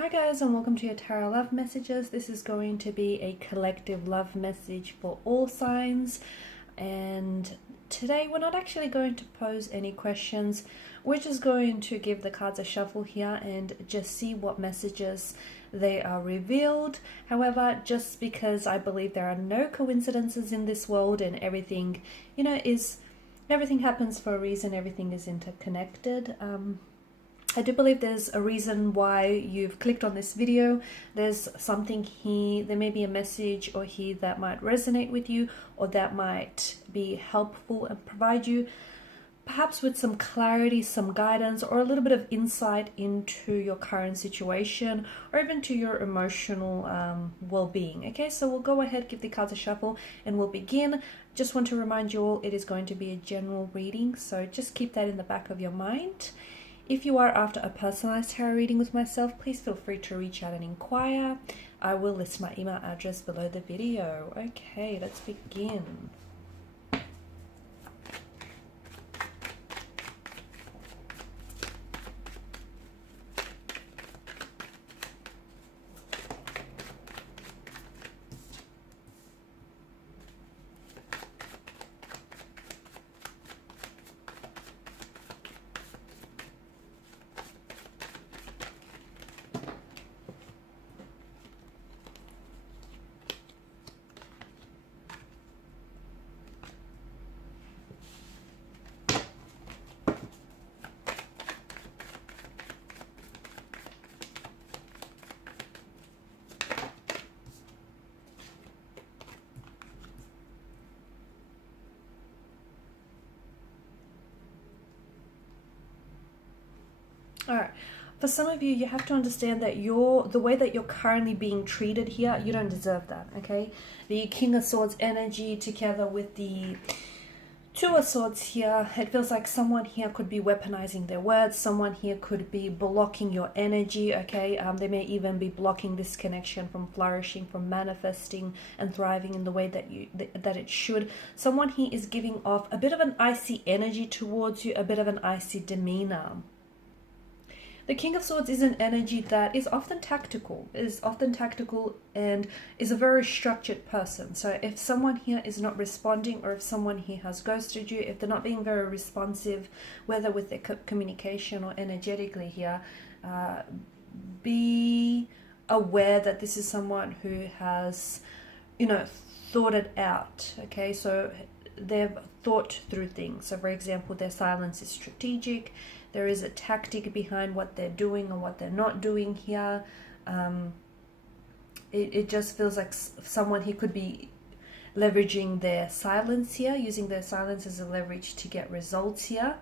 Hi guys, and welcome to your Tarot Love Messages. This is going to be a collective love message for all signs, and today we're not actually going to pose any questions. We're just going to give the cards a shuffle here and just see what messages they are revealed. However, just because I believe there are no coincidences in this world and everything, everything happens for a reason, everything is interconnected. I do believe there's a reason why you've clicked on this video. There's something here, there may be a message or here that might resonate with you, or that might be helpful and provide you perhaps with some clarity, some guidance, or a little bit of insight into your current situation, or even to your emotional well-being. Okay, so we'll go ahead, give the cards a shuffle, and we'll begin. Just want to remind you all, it is going to be a general reading, so just keep that in the back of your mind. If you are after a personalized tarot reading with myself, please feel free to reach out and inquire. I will list my email address below the video. Okay, let's begin. All right. For some of you, you have to understand that the way that you're currently being treated here, you don't deserve that, okay? The King of Swords energy together with the Two of Swords here, it feels like someone here could be weaponizing their words. Someone here could be blocking your energy, okay? They may even be blocking this connection from flourishing, from manifesting and thriving in the way that it should. Someone here is giving off a bit of an icy energy towards you, a bit of an icy demeanor. The King of Swords is an energy that is often tactical, and is a very structured person. So if someone here is not responding, or if someone here has ghosted you, if they're not being very responsive, whether with their communication or energetically here, be aware that this is someone who has, thought it out, okay? So they've thought through things. So for example, their silence is strategic. There is a tactic behind what they're doing or what they're not doing here. It just feels like someone here could be leveraging their silence here, using their silence as a leverage to get results here.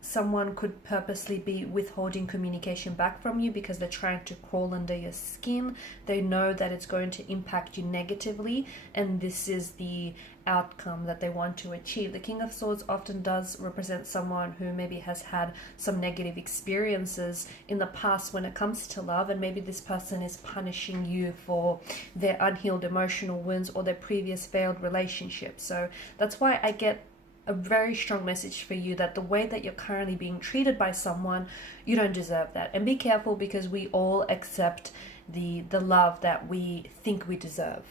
Someone could purposely be withholding communication back from you because they're trying to crawl under your skin. They know that it's going to impact you negatively, and this is the outcome that they want to achieve. The King of Swords often does represent someone who maybe has had some negative experiences in the past when it comes to love, and maybe this person is punishing you for their unhealed emotional wounds or their previous failed relationships. So that's why I get a very strong message for you that the way that you're currently being treated by someone, you don't deserve that. And be careful, because we all accept the love that we think we deserve.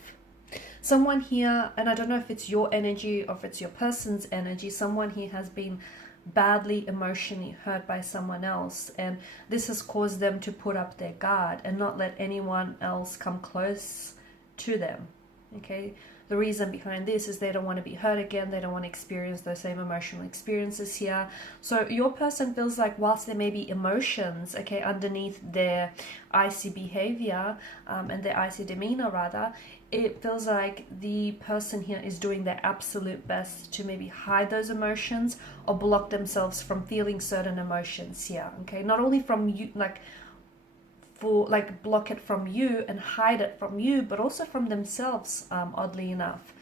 Someone here, and I don't know if it's your energy or if it's your person's energy, someone here has been badly emotionally hurt by someone else, and this has caused them to put up their guard and not let anyone else come close to them, okay? The reason behind this is they don't want to be hurt again. They don't want to experience those same emotional experiences here. So your person feels like whilst there may be emotions, okay, underneath their icy behavior and their icy demeanor rather, it feels like the person here is doing their absolute best to maybe hide those emotions or block themselves from feeling certain emotions here, okay? Not only from you, block it from you and hide it from you, but also from themselves, oddly enough.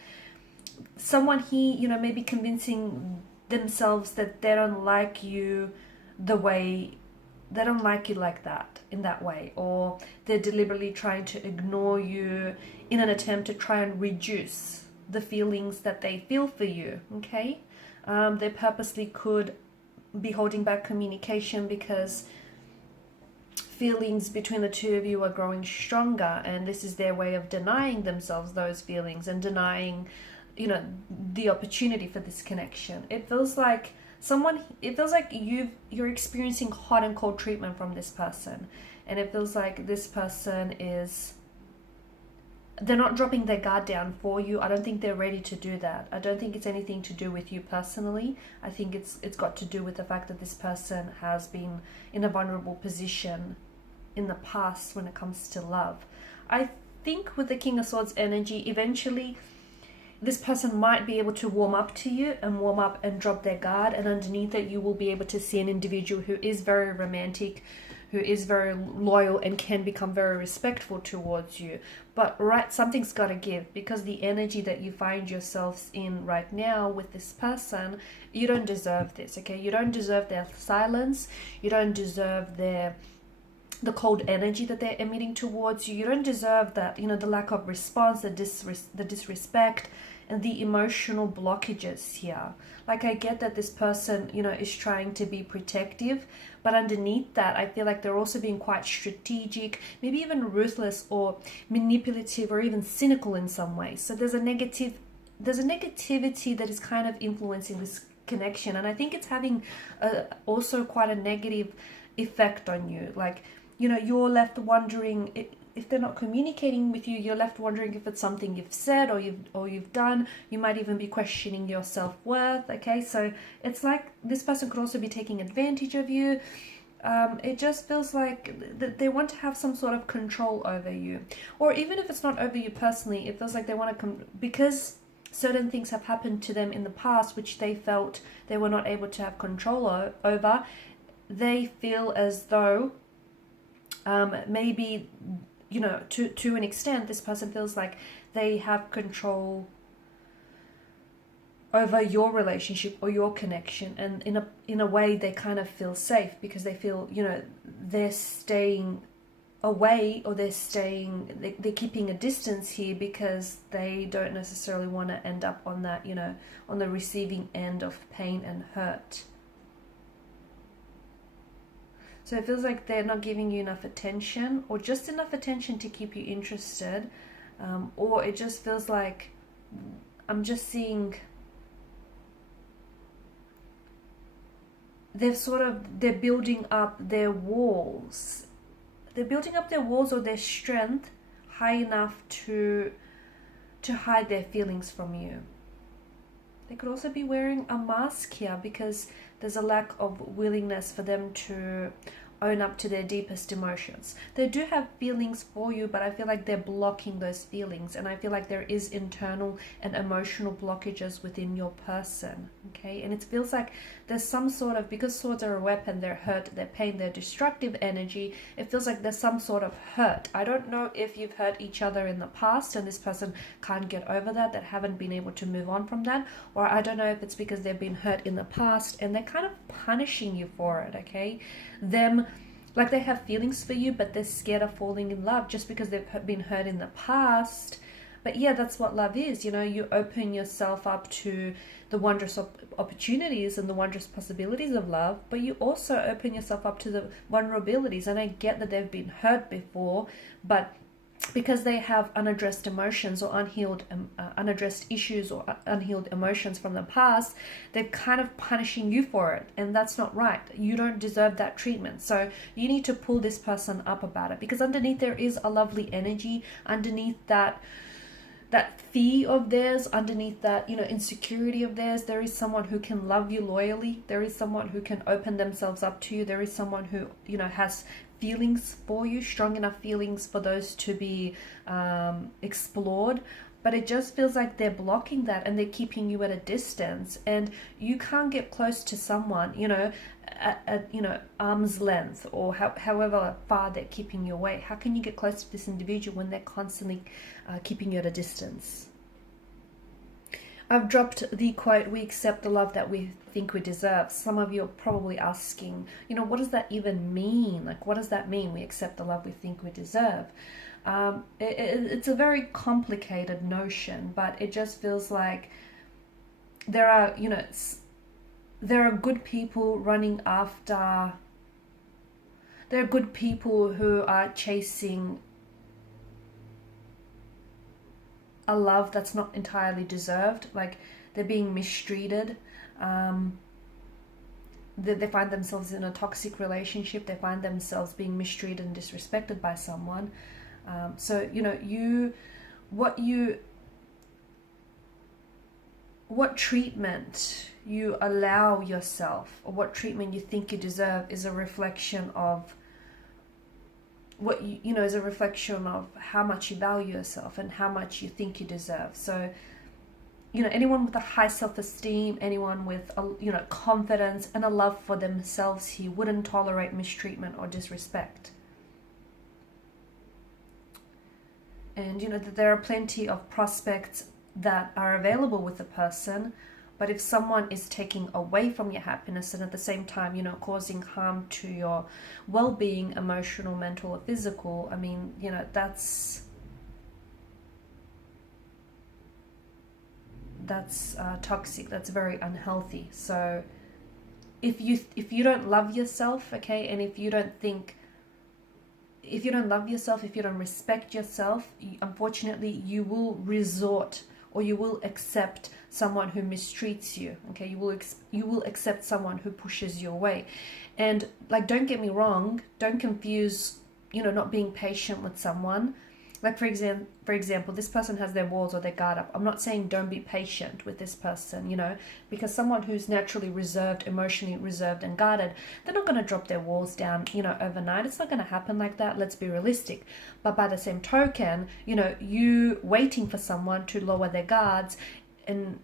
Someone here, maybe convincing themselves that they don't like you they don't like you like that, in that way, or they're deliberately trying to ignore you in an attempt to try and reduce the feelings that they feel for you, okay? They purposely could be holding back communication because feelings between the two of you are growing stronger, and this is their way of denying themselves those feelings and denying, the opportunity for this connection. It feels like you're experiencing hot and cold treatment from this person, and it feels like this person they're not dropping their guard down for you. I don't think they're ready to do that. I don't think it's anything to do with you personally. I think it's got to do with the fact that this person has been in a vulnerable position in the past when it comes to love. I think with the King of Swords energy, eventually this person might be able to warm up to you and warm up and drop their guard, and underneath it you will be able to see an individual who is very romantic, who is very loyal, and can become very respectful towards you. But something's got to give, because the energy that you find yourselves in right now with this person, you don't deserve this, okay? You don't deserve their silence. You don't deserve the cold energy that they're emitting towards you. You don't deserve that, the lack of response, the disrespect, and the emotional blockages here. Like, I get that this person, is trying to be protective, but underneath that, I feel like they're also being quite strategic, maybe even ruthless or manipulative or even cynical in some ways. So there's a negativity that is kind of influencing this connection, and I think it's having also quite a negative effect on you. Like, you're left wondering if they're not communicating with you. You're left wondering if it's something you've said or you've done. You might even be questioning your self-worth. Okay, so it's like this person could also be taking advantage of you. It just feels like they want to have some sort of control over you, or even if it's not over you personally, it feels like they want to because certain things have happened to them in the past which they felt they were not able to have control over. They feel as though maybe, to an extent, this person feels like they have control over your relationship or your connection, and in a way they kind of feel safe because they feel, they're staying away, or they're keeping a distance here because they don't necessarily want to end up on that, on the receiving end of pain and hurt. So it feels like they're not giving you enough attention, or just enough attention to keep you interested, or it just feels like I'm just seeing they're building up their walls. They're building up their walls or their strength high enough to hide their feelings from you. They could also be wearing a mask here because there's a lack of willingness for them to own up to their deepest emotions. They do have feelings for you, but I feel like they're blocking those feelings, and I feel like there is internal and emotional blockages within your person, okay? And it feels like there's some sort of, because swords are a weapon, they're hurt, they're pain, they're destructive energy, it feels like there's some sort of hurt. I don't know if you've hurt each other in the past and this person can't get over that haven't been able to move on from that, or I don't know if it's because they've been hurt in the past and they're kind of punishing you for it, okay? Like they have feelings for you, but they're scared of falling in love just because they've been hurt in the past. But yeah, that's what love is. You open yourself up to the wondrous opportunities and the wondrous possibilities of love, but you also open yourself up to the vulnerabilities. And I get that they've been hurt before, but because they have unaddressed emotions or unaddressed issues or unhealed emotions from the past, they're kind of punishing you for it, and that's not right. You don't deserve that treatment. So you need to pull this person up about it, because underneath there is a lovely energy. Underneath that fear of theirs, underneath that insecurity of theirs, there is someone who can love you loyally. There is someone who can open themselves up to you. There is someone who has feelings for you, strong enough feelings for those to be explored. But it just feels like they're blocking that, and they're keeping you at a distance, and you can't get close to someone at arm's length, or however far they're keeping you away. How can you get close to this individual when they're constantly keeping you at a distance? I've dropped the quote, "We accept the love that we think we deserve." Some of you are probably asking, what does that even mean? Like, what does that mean? We accept the love we think we deserve. It's a very complicated notion, but it just feels like there are good people running after. There are good people who are chasing a love that's not entirely deserved, like they're being mistreated. They find themselves in a toxic relationship, they find themselves being mistreated and disrespected by someone. So what treatment you allow yourself, or what treatment you think you deserve, is a reflection of what is a reflection of how much you value yourself and how much you think you deserve. So anyone with a high self-esteem, anyone with confidence and a love for themselves, he wouldn't tolerate mistreatment or disrespect. And there are plenty of prospects that are available with a person, but if someone is taking away from your happiness and at the same time causing harm to your well-being, emotional, mental, or physical, I mean, that's toxic. That's very unhealthy. So if you don't love yourself, okay, and if you don't love yourself, if you don't respect yourself, unfortunately you will resort, or you will accept someone who mistreats you. Okay, you will accept someone who pushes you away. And like, don't get me wrong, don't confuse not being patient with someone. Like for example, this person has their walls or their guard up. I'm not saying don't be patient with this person, because someone who's naturally reserved, emotionally reserved and guarded, they're not going to drop their walls down, overnight. It's not going to happen like that. Let's be realistic. But by the same token, you waiting for someone to lower their guards and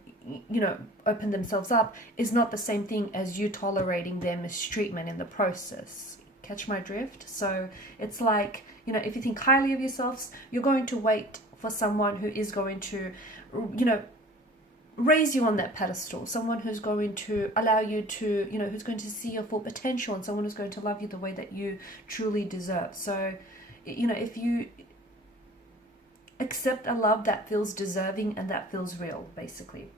open themselves up is not the same thing as you tolerating their mistreatment in the process. Catch my drift? So it's like, if you think highly of yourselves, you're going to wait for someone who is going to, raise you on that pedestal, someone who's going to allow you to, who's going to see your full potential, and someone who's going to love you the way that you truly deserve. So, if you accept a love that feels deserving and that feels real, basically.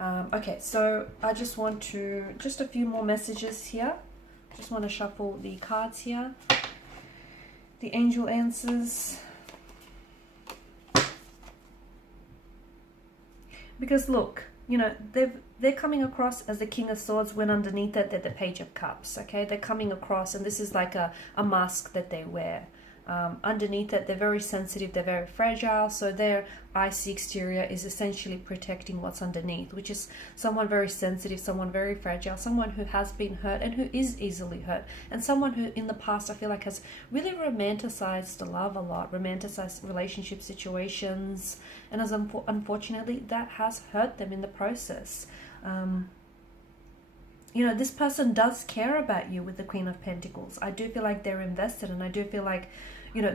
Okay, so I just a few more messages here. Just want to shuffle the cards here. The angel answers. Because look, they're coming across as the King of Swords, when underneath it they're the Page of Cups. Okay, they're coming across, and this is like a mask that they wear. Underneath it, they're very sensitive, they're very fragile, so their icy exterior is essentially protecting what's underneath, which is someone very sensitive, someone very fragile, someone who has been hurt and who is easily hurt, and someone who in the past I feel like has really romanticized love a lot, romanticized relationship situations, and as unfortunately that has hurt them in the process. This person does care about you with the Queen of Pentacles. I do feel like they're invested, and I do feel like,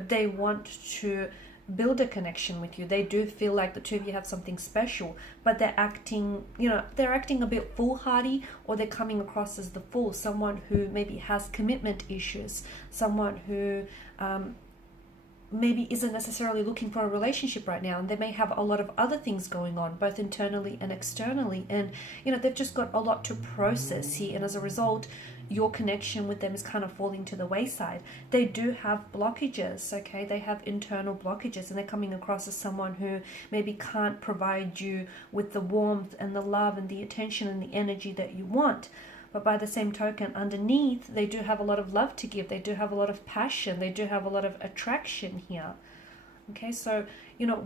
they want to build a connection with you. They do feel like the two of you have something special, but they're acting a bit foolhardy, or they're coming across as the fool, someone who maybe has commitment issues, someone who maybe isn't necessarily looking for a relationship right now, and they may have a lot of other things going on, both internally and externally, and they've just got a lot to process here, and as a result your connection with them is kind of falling to the wayside. They do have blockages, okay? They have internal blockages, and they're coming across as someone who maybe can't provide you with the warmth and the love and the attention and the energy that you want. But by the same token, underneath, they do have a lot of love to give. They do have a lot of passion. They do have a lot of attraction here. Okay, so,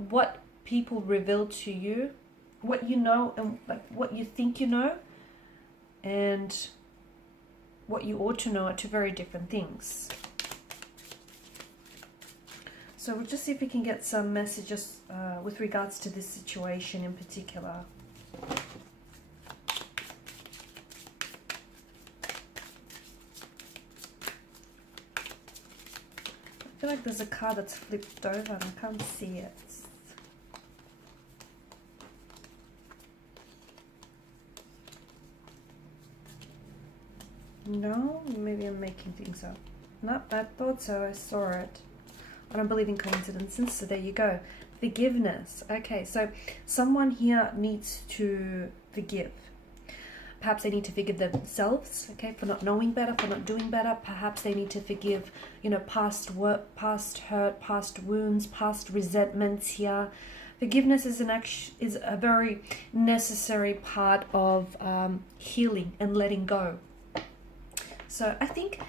what people reveal to you, what you know, and like what you think you know, and what you ought to know are two very different things. So we'll just see if we can get some messages with regards to this situation in particular. I feel like there's a card that's flipped over and I can't see it. No, maybe I'm making things up. No, I thought so. I saw it. I don't believe in coincidences, so there you go. Forgiveness. Okay, so someone here needs to forgive. perhaps they need to forgive themselves, okay, for not knowing better, for not doing better. Perhaps they need to forgive, you know, past work, past hurt, past wounds, past resentments here. Forgiveness is a very necessary part of healing and letting go. So I think,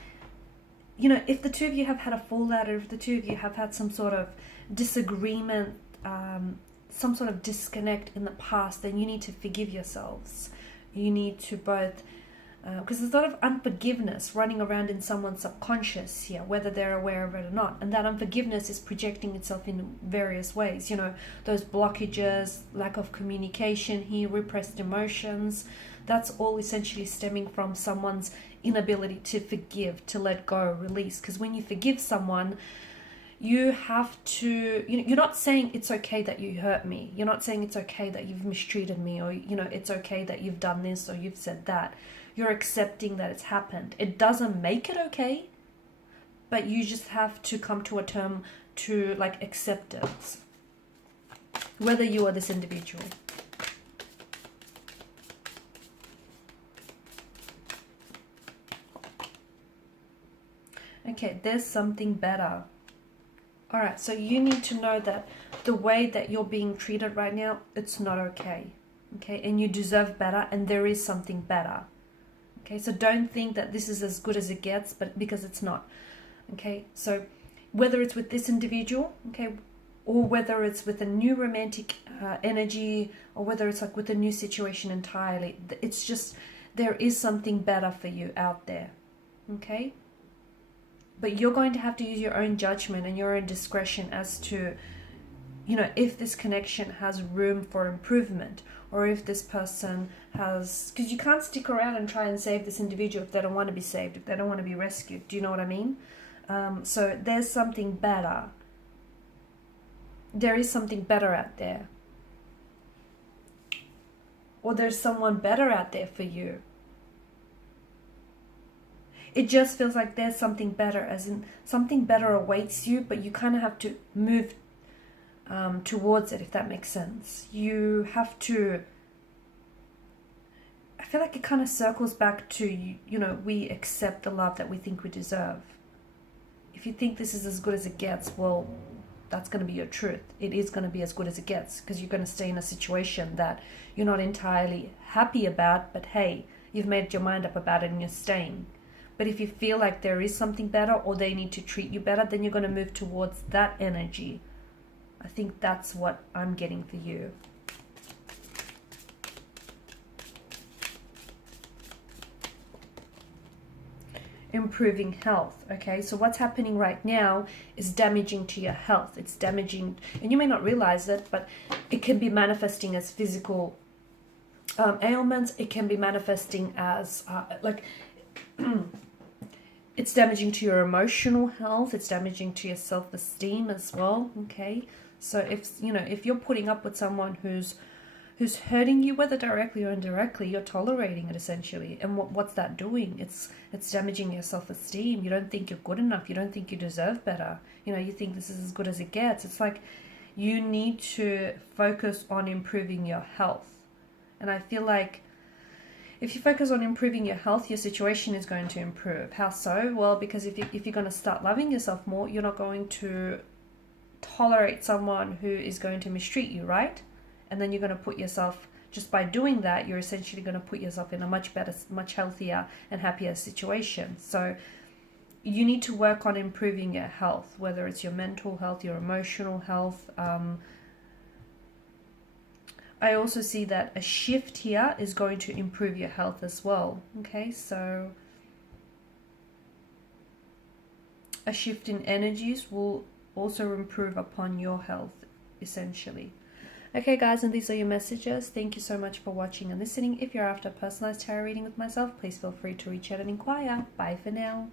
you know, if the two of you have had a fallout, or if the two of you have had some sort of disagreement, some sort of disconnect in the past, then you need to forgive yourselves. You need to both, because there's a lot of unforgiveness running around in someone's subconscious here, whether they're aware of it or not. And that unforgiveness is projecting itself in various ways. You know, those blockages, lack of communication here, repressed emotions, that's all essentially stemming from someone's inability to forgive, to let go, release. Because when you forgive someone, you have to, you know, you're not saying it's okay that you hurt me. You're not saying it's okay that you've mistreated me, or, you know, it's okay that you've done this or you've said that. You're accepting that it's happened. It doesn't make it okay, but you just have to come to a term to like acceptance, whether you are this individual. Okay, there's something better. All right, so you need to know that the way that you're being treated right now, it's not okay. Okay, and you deserve better, and there is something better. Okay, so don't think that this is as good as it gets, but because it's not. Okay, so whether it's with this individual, okay, or whether it's with a new romantic energy, or whether it's like with a new situation entirely, it's just, there is something better for you out there. Okay. But you're going to have to use your own judgment and your own discretion as to, you know, if this connection has room for improvement, or if this person has, because you can't stick around and try and save this individual if they don't want to be saved, if they don't want to be rescued. Do you know what I mean? So there's something better. There is something better out there. Or there's someone better out there for you. It just feels like there's something better, as in something better awaits you, but you kind of have to move towards it, if that makes sense. You have to, I feel like it kind of circles back to, you know, we accept the love that we think we deserve. If you think this is as good as it gets, well, that's going to be your truth. It is going to be as good as it gets, because you're going to stay in a situation that you're not entirely happy about, but hey, you've made your mind up about it and you're staying. But if you feel like there is something better, or they need to treat you better, then you're going to move towards that energy. I think that's what I'm getting for you. Improving health. Okay, so what's happening right now is damaging to your health. It's damaging, and you may not realize it, but it can be manifesting as physical ailments. It can be manifesting as it's damaging to your emotional health. It's damaging to your self-esteem as well. Okay, so if you're putting up with someone who's hurting you, whether directly or indirectly, you're tolerating it essentially. And what's that doing? It's damaging your self-esteem. You don't think you're good enough. You don't think you deserve better. You know, you think this is as good as it gets. It's like you need to focus on improving your health. And I feel like if you focus on improving your health, your situation is going to improve. How so? Well, because if you're going to start loving yourself more, you're not going to tolerate someone who is going to mistreat you, right? And then you're going to put yourself, just by doing that, you're essentially going to put yourself in a much better, much healthier and happier situation. So you need to work on improving your health, whether it's your mental health, your emotional health. I also see that a shift here is going to improve your health as well. Okay, so a shift in energies will also improve upon your health, essentially. Okay, guys, and these are your messages. Thank you so much for watching and listening. If you're after a personalized tarot reading with myself, please feel free to reach out and inquire. Bye for now.